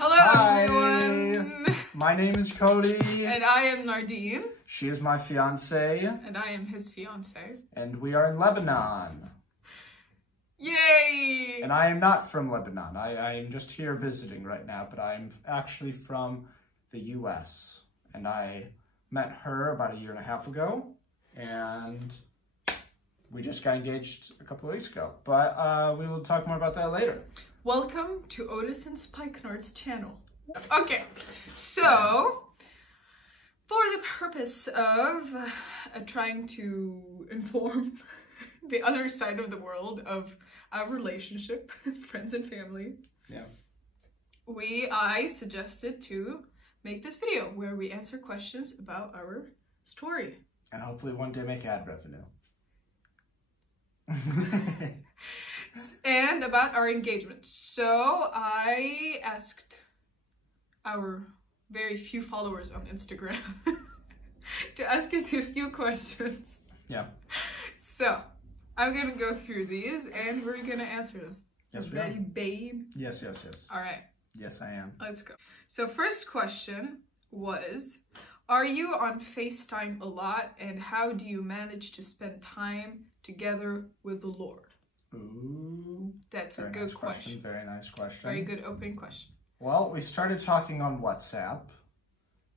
Hello Hi. everyone! My name is Cody. And I am Nardine. She is my fiance. And I am his fiance. And we are in Lebanon. Yay! And I am not from Lebanon. I am just here visiting right now, but I'm actually from the US. And I met her about 1.5 years ago. And we just got engaged a couple of weeks ago. But we will talk more about that later. Welcome to Otis and Spikenard's channel. Okay, so for the purpose of trying to inform the other side of the world of our relationship, friends and family, I suggested to make this video where we answer questions about our story. And hopefully one day make ad revenue. And about our engagement. So I asked our very few followers on Instagram to ask us a few questions. Yeah. So I'm gonna go through these and we're gonna answer them. Yes, we are. Ready, babe? Yes, yes, yes. All right. Yes, I am. Let's go. So first question was, are you on FaceTime a lot, and how do you manage to spend time together with the Lord? Ooh. That's a good question. Very nice question. Very good opening question. Well, we started talking on WhatsApp,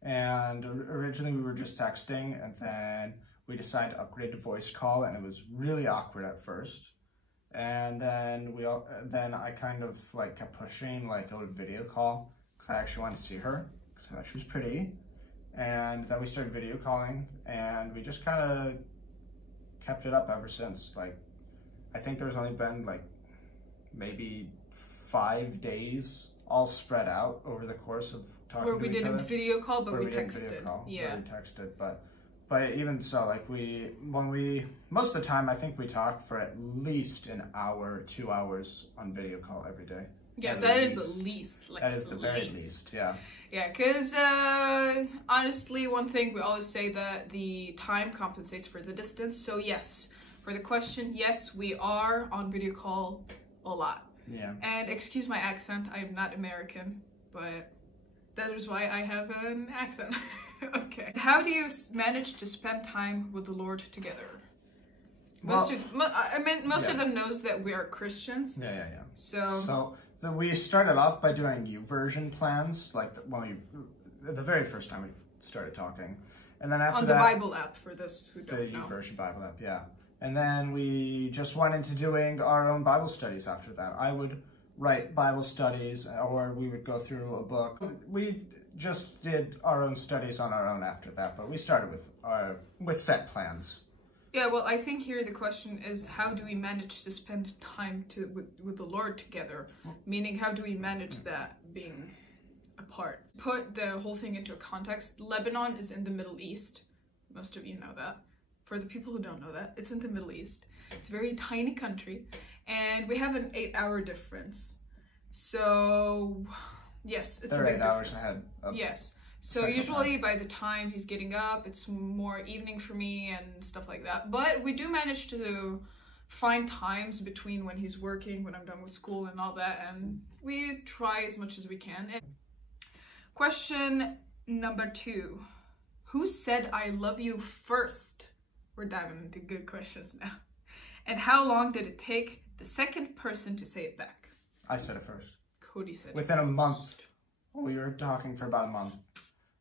and originally we were just texting, and then we decided to upgrade to voice call, and it was really awkward at first. And then I kind of like kept pushing, like go to video call, because I actually wanted to see her, because I thought she was pretty. And then we started video calling, and we just kind of kept it up ever since. Like, I think there's only been like maybe 5 days all spread out over the course of talking where we to each other. didn't video call, but we texted. Video call, yeah, we texted, but even so, like most of the time, I think we talked for at least an hour, 2 hours on video call every day. Yeah, that is the least. Like, that is the very least, yeah. Yeah, because honestly, one thing we always say that the time compensates for the distance. So yes, for the question, yes, we are on video call a lot. Yeah. And excuse my accent, I am not American, but that is why I have an accent. Okay. How do you manage to spend time with the Lord together? Most of them knows that we are Christians. Yeah. So we started off by doing YouVersion plans, like the very first time we started talking, and then after on the Bible app, for those who don't know. The YouVersion Bible app, yeah. And then we just went into doing our own Bible studies after that. I would write Bible studies, or we would go through a book. We just did our own studies on our own after that, but we started with set plans. Yeah, well, I think here the question is, how do we manage to spend time with the Lord together? Meaning, how do we manage that being apart? Put the whole thing into a context. Lebanon is in the Middle East. Most of you know that. For the people who don't know that, it's in the Middle East. It's a very tiny country, and we have an 8-hour difference. So, yes, it's a big difference. 8 hours ahead. Yes. So usually by the time he's getting up, it's more evening for me and stuff like that. But we do manage to find times between when he's working, when I'm done with school and all that, and we try as much as we can. And question number 2. Who said I love you first? We're diving into good questions now. And how long did it take the second person to say it back? I said it first. Cody said it within a month. We were talking for about a month.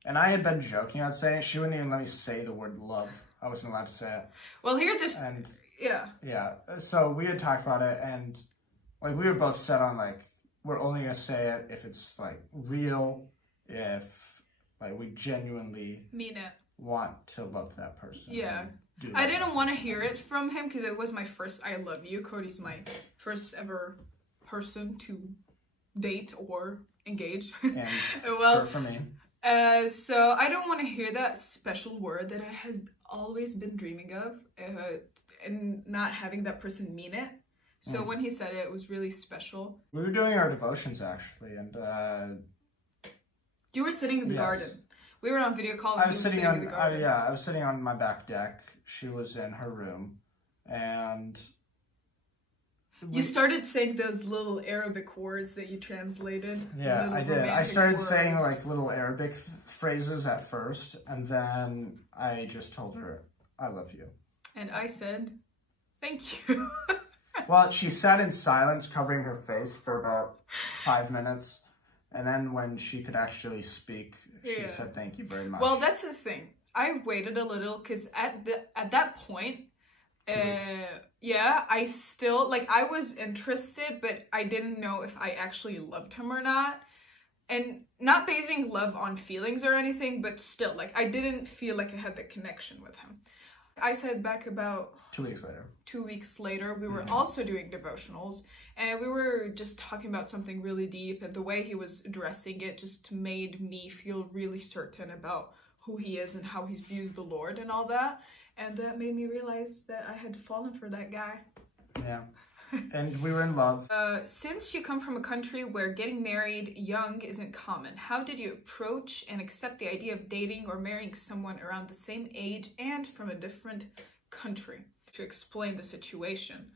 And I had been joking, I'd say. She wouldn't even let me say the word love. I wasn't allowed to say it. Well, here this... Yeah. So we had talked about it, and like we were both set on, like, we're only going to say it if it's, like, real, if, like, we genuinely... mean it. Want to love that person. Yeah. I didn't want to hear it from him, because it was my first I love you. Cody's my first ever person to date or engage. And well, for me. So I don't want to hear that special word that I has always been dreaming of, and not having that person mean it. So when he said it, it was really special. We were doing our devotions actually, and you were sitting in the garden. We were on video call. And I was sitting on I was sitting on my back deck. She was in her room, and You started saying those little Arabic words that you translated. Yeah, I did. I romantic started words. saying like little Arabic phrases at first, and then I just told her, I love you. And I said, thank you. Well, she sat in silence, covering her face for about 5 minutes. And then when she could actually speak, she said, thank you very much. Well, that's the thing. I waited a little because at that point, yeah, I still, like, I was interested, but I didn't know if I actually loved him or not. And not basing love on feelings or anything, but still, like, I didn't feel like I had the connection with him. I said back about 2 weeks later. 2 weeks later, we were also doing devotionals, and we were just talking about something really deep, and the way he was addressing it just made me feel really certain about who he is and how he views the Lord and all that. And that made me realize that I had fallen for that guy. Yeah. And we were in love. Since you come from a country where getting married young isn't common, how did you approach and accept the idea of dating or marrying someone around the same age and from a different country? To explain the situation.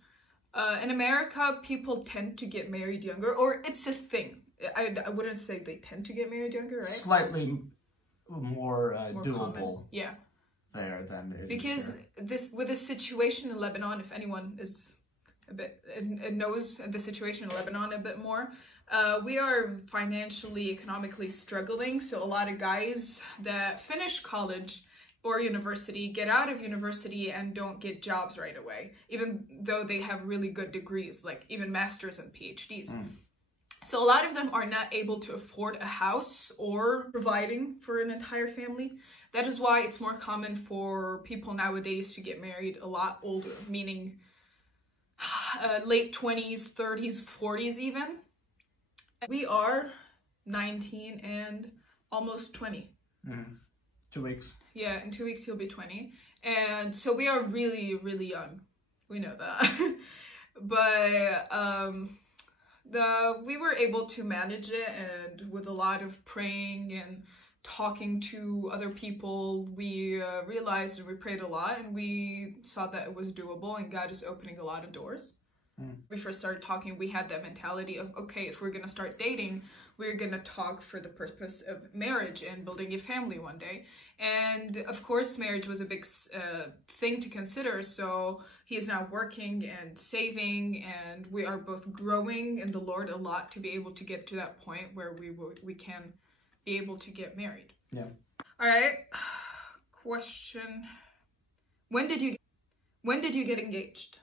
In America, people tend to get married younger, or it's a thing. I wouldn't say they tend to get married younger, right? Slightly more doable. Common. Yeah. There than it because with this situation in Lebanon, if anyone is a bit knows the situation in Lebanon a bit more, we are financially, economically struggling. So a lot of guys that finish college or university get out of university and don't get jobs right away, even though they have really good degrees, like even masters and PhDs. So a lot of them are not able to afford a house or providing for an entire family. That is why it's more common for people nowadays to get married a lot older, meaning late 20s, 30s, 40s even. We are 19 and almost 20. 2 weeks. Yeah, in 2 weeks he'll be 20. And so we are really, really young. We know that. But we were able to manage it, and with a lot of praying and talking to other people, we realized, and we prayed a lot, and we saw that it was doable, and God is opening a lot of doors. We first started talking, we had that mentality of, okay, if we're going to start dating, we're going to talk for the purpose of marriage and building a family one day. And of course, marriage was a big thing to consider. So he is now working and saving, and we are both growing in the Lord a lot to be able to get to that point where we can be able to get married. Yeah. All right. Question. When did you get engaged?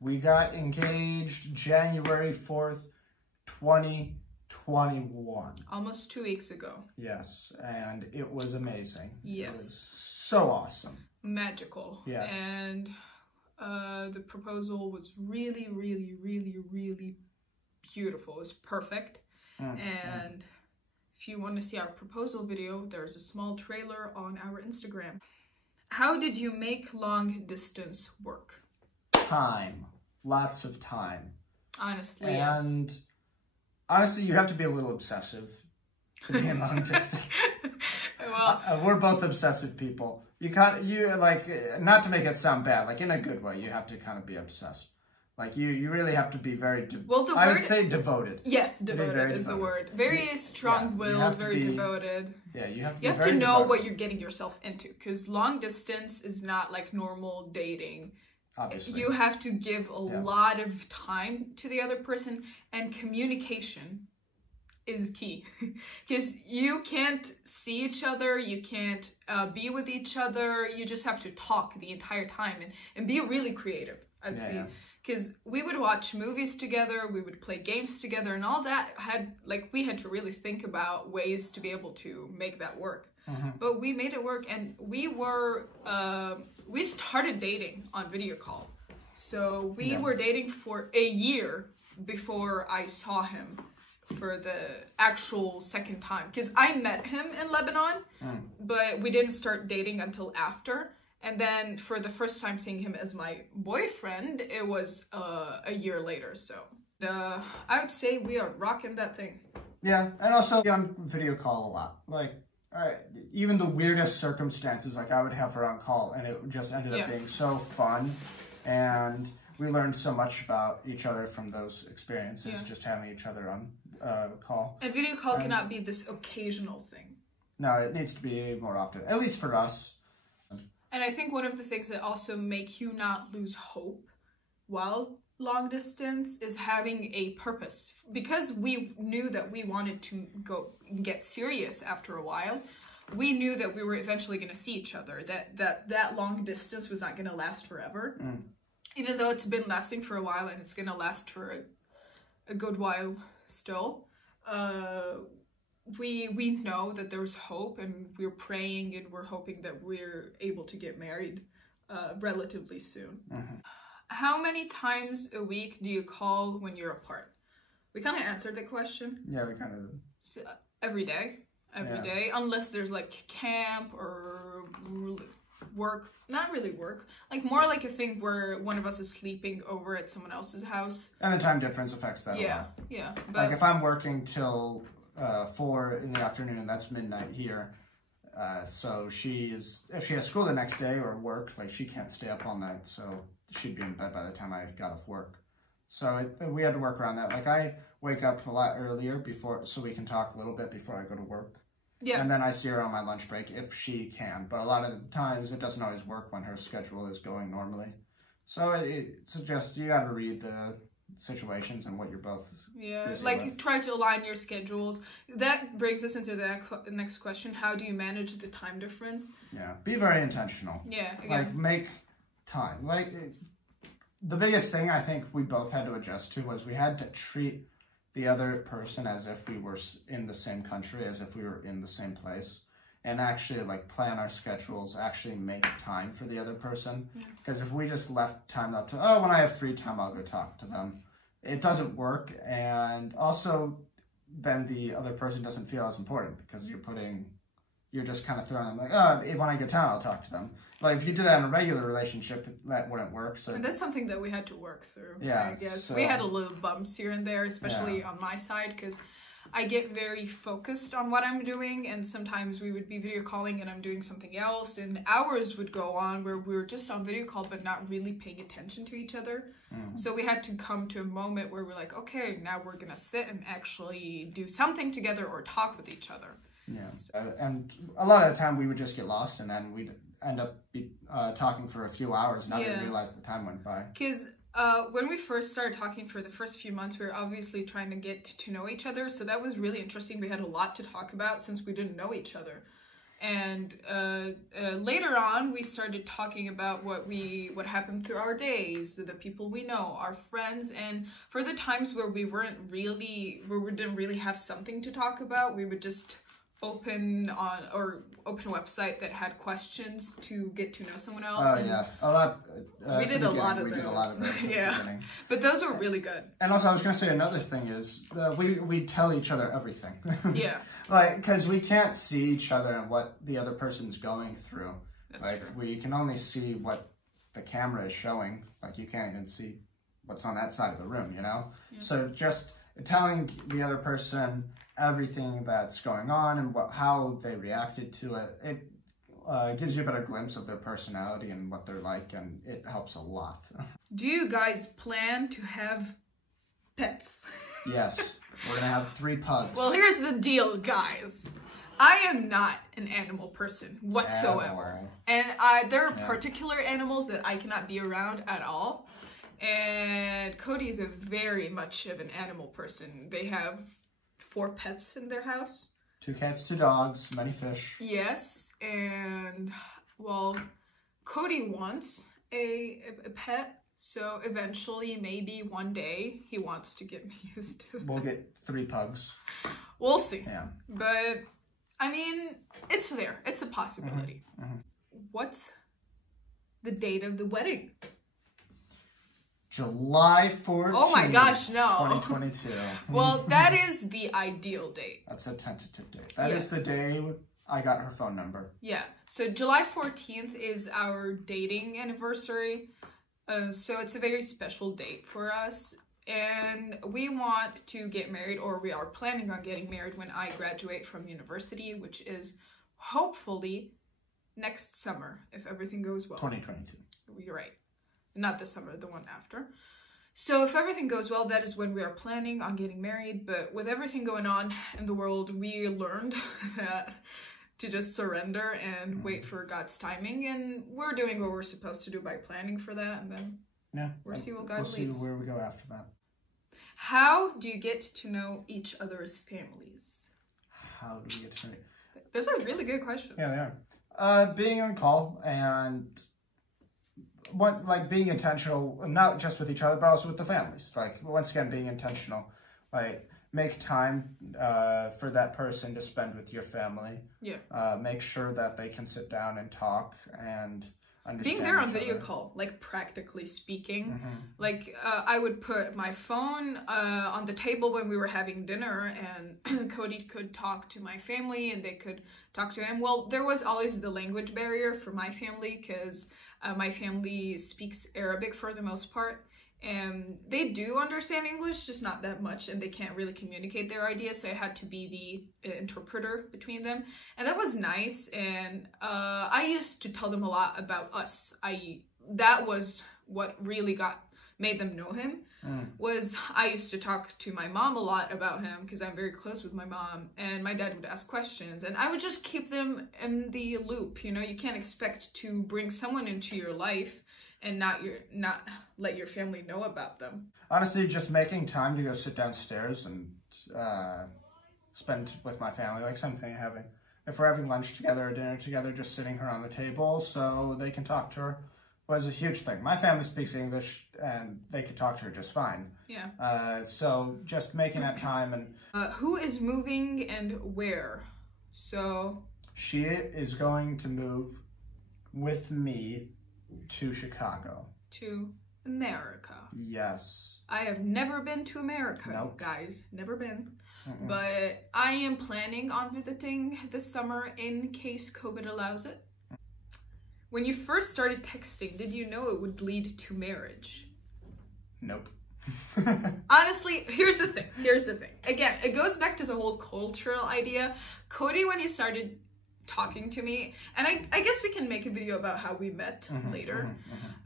We got engaged January 4th, 2021. Almost 2 weeks ago. Yes, and it was amazing. Yes. It was so awesome. Magical. Yes. And the proposal was really, really, really, really beautiful. It was perfect. And if you want to see our proposal video, there's a small trailer on our Instagram. How did you make long distance work? Time. Lots of time. Honestly, yes. And honestly, you have to be a little obsessive to be in long distance. Well, we're both obsessive people. Not to make it sound bad, like in a good way, you have to kind of be obsessed. Like you really have to be very, I would say devoted. Yes, devoted is the word. Very strong-willed, very devoted. Yeah, you have to You have to know what you're getting yourself into, because long distance is not like normal dating. Obviously. You have to give a lot of time to the other person, and communication is key. Because you can't see each other, you can't be with each other, you just have to talk the entire time and be really creative, I'd say. Because we would watch movies together, we would play games together, and all that we had to really think about ways to be able to make that work. But we made it work, and we started dating on video call. So we were dating for a year before I saw him for the actual second time. Because I met him in Lebanon, but we didn't start dating until after. And then for the first time seeing him as my boyfriend, it was a year later. So I would say we are rocking that thing. Yeah, and also on video call a lot. Like, even the weirdest circumstances, like I would have her on call, and it just ended up being so fun. And we learned so much about each other from those experiences, Yeah. just having each other on call. And video call cannot be this occasional thing. No, it needs to be more often, at least for us. And I think one of the things that also make you not lose hope while long distance is having a purpose. Because we knew that we wanted to go get serious after a while, we knew that we were eventually going to see each other, that long distance was not going to last forever. Even though it's been lasting for a while and it's going to last for a good while still. We know that there's hope, and we're praying and we're hoping that we're able to get married relatively soon. How many times a week do you call when you're apart? We kind of answered the question. Yeah, we kind of... So, every day. Every day, unless there's like camp or work. Not really work. Like more like a thing where one of us is sleeping over at someone else's house. And the time difference affects that a lot. Yeah. But Like if I'm working till 4 in the afternoon, that's midnight here. So if she has school the next day or work, like she can't stay up all night, so she'd be in bed by the time I got off work. So we had to work around that. Like I wake up a lot earlier so we can talk a little bit before I go to work. Yeah. And then I see her on my lunch break if she can. But a lot of the times it doesn't always work when her schedule is going normally. So it suggests you got to read the situations and what you're both busy with. Try to align your schedules. That brings us into the next question. How do you manage the time difference? Yeah, be very intentional. Yeah, again. Like make time. The biggest thing I think we both had to adjust to was we had to treat the other person as if we were in the same country, as if we were in the same place, and actually like plan our schedules, actually make time for the other person. Because if we just left time up to, when I have free time, I'll go talk to them, it doesn't work. And also then the other person doesn't feel as important because you're just kind of throwing them like, when I get time, I'll talk to them. But if you do that in a regular relationship, that wouldn't work. So and that's something that we had to work through. Yeah, I guess so, we had a little bumps here and there, especially on my side, because I get very focused on what I'm doing, and sometimes we would be video calling and I'm doing something else, and hours would go on where we were just on video call but not really paying attention to each other. So we had to come to a moment where we're like, okay, now we're gonna sit and actually do something together or talk with each other. Yeah, and a lot of the time we would just get lost, and then we'd end up talking for a few hours, and I didn't realize the time went by. Because when we first started talking for the first few months, we were obviously trying to get to know each other, so that was really interesting. We had a lot to talk about since we didn't know each other. And later on, we started talking about what happened through our days, the people we know, our friends, and for the times where we didn't really have something to talk about, we would just open a website that had questions to get to know someone else. A lot. We did a lot of those. Yeah, but those were really good. And also, I was going to say another thing is we tell each other everything. Yeah. Because we can't see each other and what the other person's going through. That's true. We can only see what the camera is showing. Like you can't even see what's on that side of the room, you know? Yeah. So just telling the other person everything that's going on and how they reacted to it, it gives you a better glimpse of their personality and what they're like, and it helps a lot. Do you guys plan to have pets? Yes, we're gonna have 3 pugs. Well, here's the deal, guys. I am not an animal person whatsoever. And there are particular animals that I cannot be around at all. And Cody is very much of an animal person. They have 4 pets in their house. 2 cats, 2 dogs, many fish. Yes, and well, Cody wants a pet, so eventually, maybe one day, he wants to get me used to it. We'll get 3 pugs. We'll see. Yeah. But, I mean, it's there. It's a possibility. What's the date of the wedding? July 14th. Oh my gosh, no. 2022. Well, that is the ideal date. That's a tentative date. That is the day I got her phone number. Yeah. So July 14th is our dating anniversary. So it's a very special date for us. And we want to get married, or we are planning on getting married when I graduate from university, which is hopefully next summer, if everything goes well. 2022. You're right. Not this summer, the one after. So if everything goes well, that is when we are planning on getting married. But with everything going on in the world, we learned that to just surrender and wait for God's timing. And we're doing what we're supposed to do by planning for that. And then we'll see what God leads. We'll see where we go after that. How do you get to know each other's families? How do we get to know? Those are really good questions. Yeah, they are. Being on call and being intentional, not just with each other, but also with the families. Like, once again, being intentional. Like, make time for that person to spend with your family. Yeah. Make sure that they can sit down and talk and understand being there on each video other. Call, like, practically speaking. Mm-hmm. Like, I would put my phone on the table when we were having dinner, and Cody could talk to my family and they could talk to him. Well, there was always the language barrier for my family, because my family speaks Arabic for the most part. And they do understand English, just not that much, and they can't really communicate their ideas, so I had to be the interpreter between them. And that was nice, and I used to tell them a lot about us. That was what really made them know him, was I used to talk to my mom a lot about him, because I'm very close with my mom, and my dad would ask questions, and I would just keep them in the loop. You know, you can't expect to bring someone into your life and not let your family know about them. Honestly, just making time to go sit downstairs and spend with my family, like something if we're having lunch together or dinner together, just sitting her on the table so they can talk to her was a huge thing. My family speaks English and they could talk to her just fine. Yeah. So just making that time. And who is moving and where? So she is going to move with me to Chicago. To America. Yes. I have never been to America, Nope. guys. Never been. Mm-mm. But I am planning on visiting this summer in case COVID allows it. When you first started texting, did you know it would lead to marriage? Nope. Honestly, here's the thing. Again, it goes back to the whole cultural idea. Cody, when he started talking to me, and I guess we can make a video about how we met later.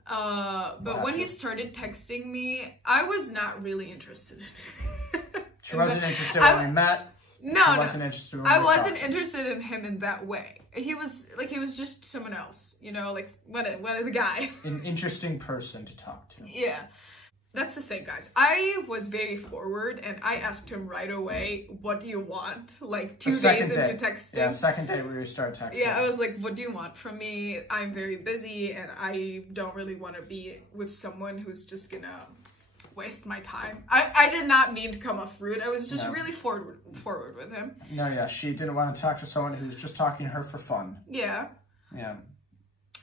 But when he started texting me, I was not really interested in it. She wasn't interested when we met. No, she wasn't interested when I we wasn't talked. interested in him in that way. He was just someone else, you know, like one of the guy. An interesting person to talk to. Yeah. That's the thing, guys. I was very forward, and I asked him right away, what do you want? Like, 2 days into texting. Yeah, second day we started texting. Yeah, I was like, what do you want from me? I'm very busy, and I don't really want to be with someone who's just gonna waste my time. I did not mean to come off rude. I was just really forward with him. No, yeah, she didn't want to talk to someone who was just talking to her for fun. Yeah. Yeah.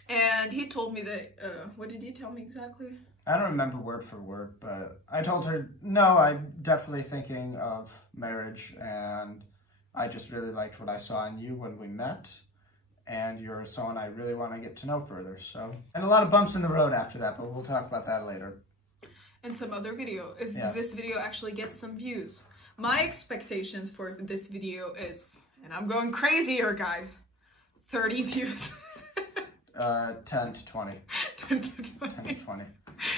And he told me that, what did you tell me exactly? I don't remember word for word, but I told her, no, I'm definitely thinking of marriage, and I just really liked what I saw in you when we met, and you're someone I really want to get to know further, so. And a lot of bumps in the road after that, but we'll talk about that later. In some other video, if this video actually gets some views. My expectations for this video is, and I'm going crazy here, guys, 30 views. 10 to 20. 10 to 20. 10 to 20.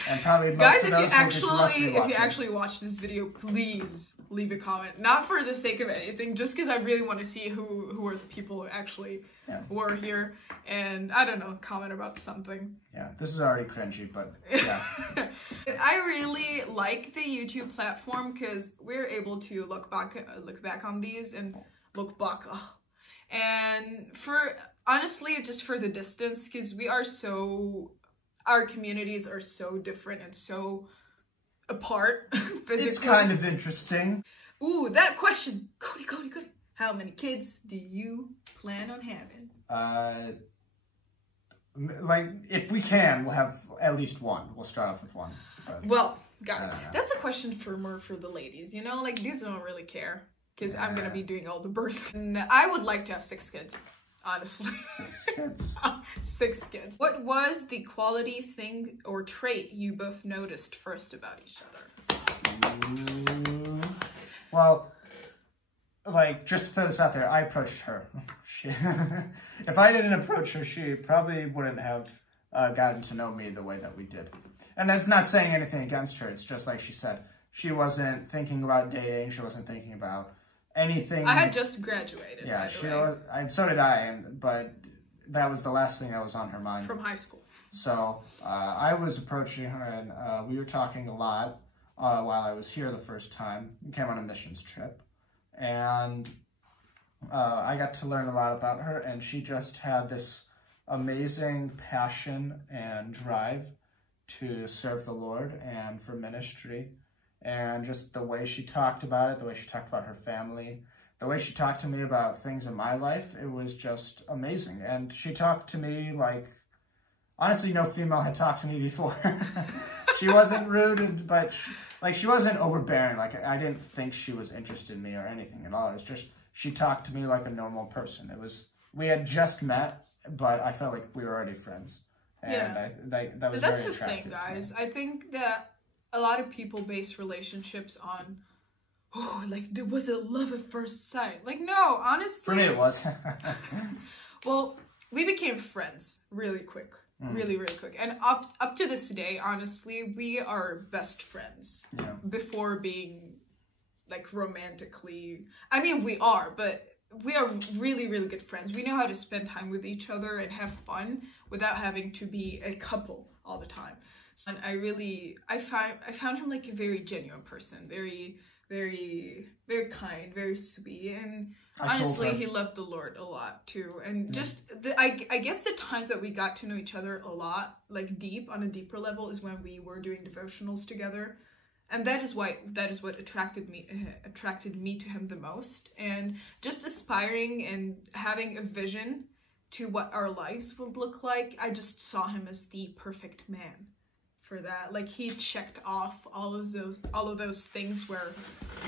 And probably most guys, of those if you actually watch this video, please leave a comment. Not for the sake of anything, just because I really want to see who are the people who actually were here, and I don't know, comment about something. Yeah, this is already cringy, but yeah. I really like the YouTube platform because we're able to look back on these and look back, and honestly, just for the distance, because our communities are so different and so apart physically. It's kind of interesting. Ooh, that question. Cody. How many kids do you plan on having? Like, if we can, we'll have at least one. We'll start off with one. But, well, guys, that's a question more for the ladies, you know? Like, dudes don't really care, because I'm going to be doing all the birth. And I would like to have 6 kids. Honestly. 6 kids. 6 kids. What was the quality, thing, or trait you both noticed first about each other? Well, like, just to throw this out there, I approached her. If I didn't approach her, she probably wouldn't have gotten to know me the way that we did. And that's not saying anything against her. It's just like she said, she wasn't thinking about dating. She wasn't thinking about anything. I had just graduated. Yeah, so did but that was the last thing that was on her mind. From high school. So I was approaching her, and we were talking a lot while I was here the first time. We came on a missions trip, and I got to learn a lot about her, and she just had this amazing passion and drive to serve the Lord and for ministry. And just the way she talked about it, the way she talked about her family, the way she talked to me about things in my life, it was just amazing. And she talked to me like, honestly, no female had talked to me before. She wasn't rude, but she wasn't overbearing. Like, I didn't think she was interested in me or anything at all. It's just, she talked to me like a normal person. We had just met, but I felt like we were already friends. And yeah. That was very attractive. But that's the thing, guys. I think that a lot of people base relationships on, was it love at first sight? Like, no, honestly. For me, it was. Well, we became friends really quick. Really, really quick. And up to this day, honestly, we are best friends. Yeah. Before being, like, romantically. I mean, we are, but we are really, really good friends. We know how to spend time with each other and have fun without having to be a couple all the time. And I found him like a very genuine person, very, very, very kind, very sweet, and honestly, he loved the Lord a lot too. And just I guess the times that we got to know each other a lot, like on a deeper level, is when we were doing devotionals together, and that is what attracted me to him the most. And just aspiring and having a vision to what our lives would look like, I just saw him as the perfect man for that. Like, he checked off all of those things where,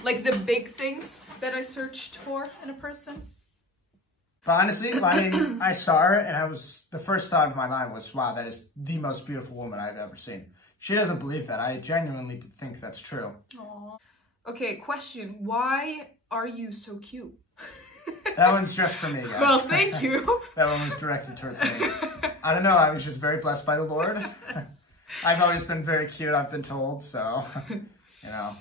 like, the big things that I searched for in a person. But honestly, I saw her, and the first thought in my mind was, wow, that is the most beautiful woman I've ever seen. She doesn't believe that. I genuinely think that's true. Aww. Okay, question. Why are you so cute? That one's just for me, guys. Well, thank you. That one was directed towards me. I don't know. I was just very blessed by the Lord. I've always been very cute, I've been told, so, you know.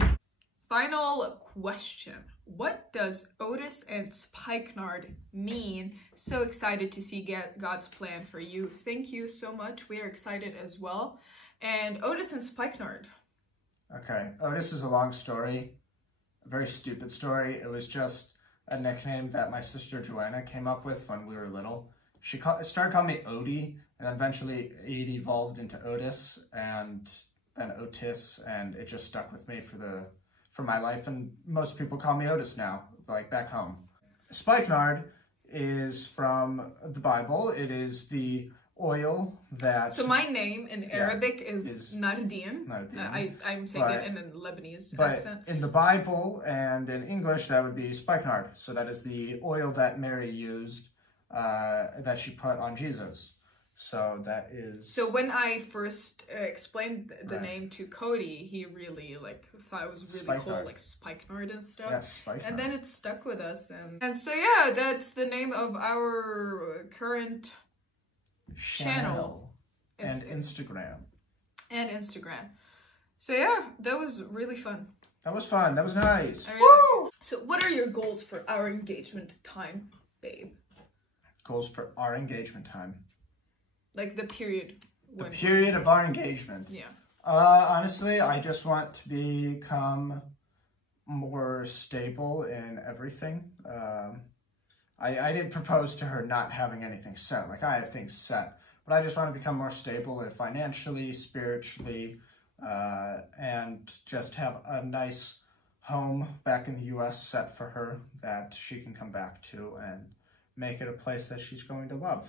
Final question. What does Otis and Spikenard mean? So excited to see God's plan for you. Thank you so much. We are excited as well. And Otis and Spikenard. Okay, Otis is a long story, a very stupid story. It was just a nickname that my sister Joanna came up with when we were little. She started calling me Odie, and eventually it evolved into Otis, and then Otis, and it just stuck with me for my life, and most people call me Otis now, like back home. Spikenard is from the Bible. It is the oil that... So my name in Arabic is Nardine. I'm saying it in a Lebanese accent. In the Bible and in English, that would be spikenard. So that is the oil that Mary used, that she put on Jesus. So that is... So when I first explained the name to Cody, he really thought it was really cool, like spikenard and stuff. Yes, spikenard. And then it stuck with us. And so yeah, that's the name of our current channel. And Instagram. And Instagram. So yeah, that was really fun. That was fun. That was nice. Woo! So what are your goals for our engagement time, babe? Goals for our engagement time? Like the period. The period of our engagement. Yeah. Honestly, I just want to become more stable in everything. I didn't propose to her not having anything set. Like, I have things set. But I just want to become more stable financially, spiritually, and just have a nice home back in the U.S. set for her that she can come back to and make it a place that she's going to love.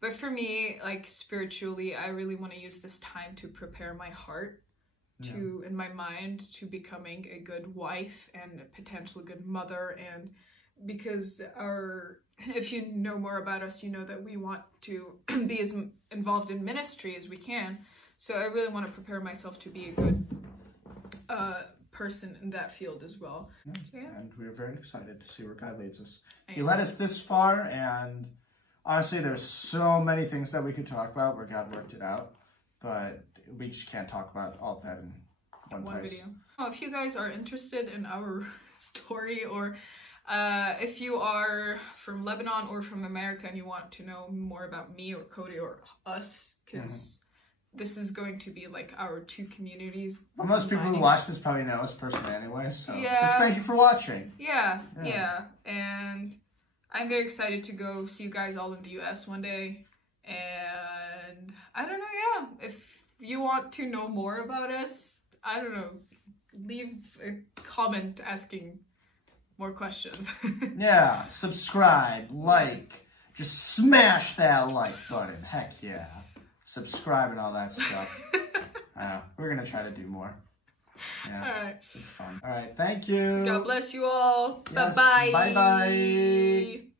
But for me, like, spiritually, I really want to use this time to prepare my heart to, in my mind, to becoming a good wife and a potentially good mother. And because if you know more about us, you know that we want to be as involved in ministry as we can. So I really want to prepare myself to be a good person in that field as well. Yeah. So, yeah. And we're very excited to see where God leads us. He led us this far, and Honestly, there's so many things that we could talk about where God worked it out, but we just can't talk about all of that in one place. Video. Oh, if you guys are interested in our story, or if you are from Lebanon or from America and you want to know more about me or Cody or us, because this is going to be like our two communities. Well, most people who watch this probably know us personally anyway, so yeah. Just thank you for watching. Yeah, and I'm very excited to go see you guys all in the US one day, and I don't know, if you want to know more about us, I don't know, leave a comment asking more questions. Yeah, subscribe, like, just smash that like button. Heck yeah. Subscribe and all that stuff. We're going to try to do more. Yeah, all right. It's fun. All right, thank you. God bless you all. Yes, Bye-bye. Bye-bye.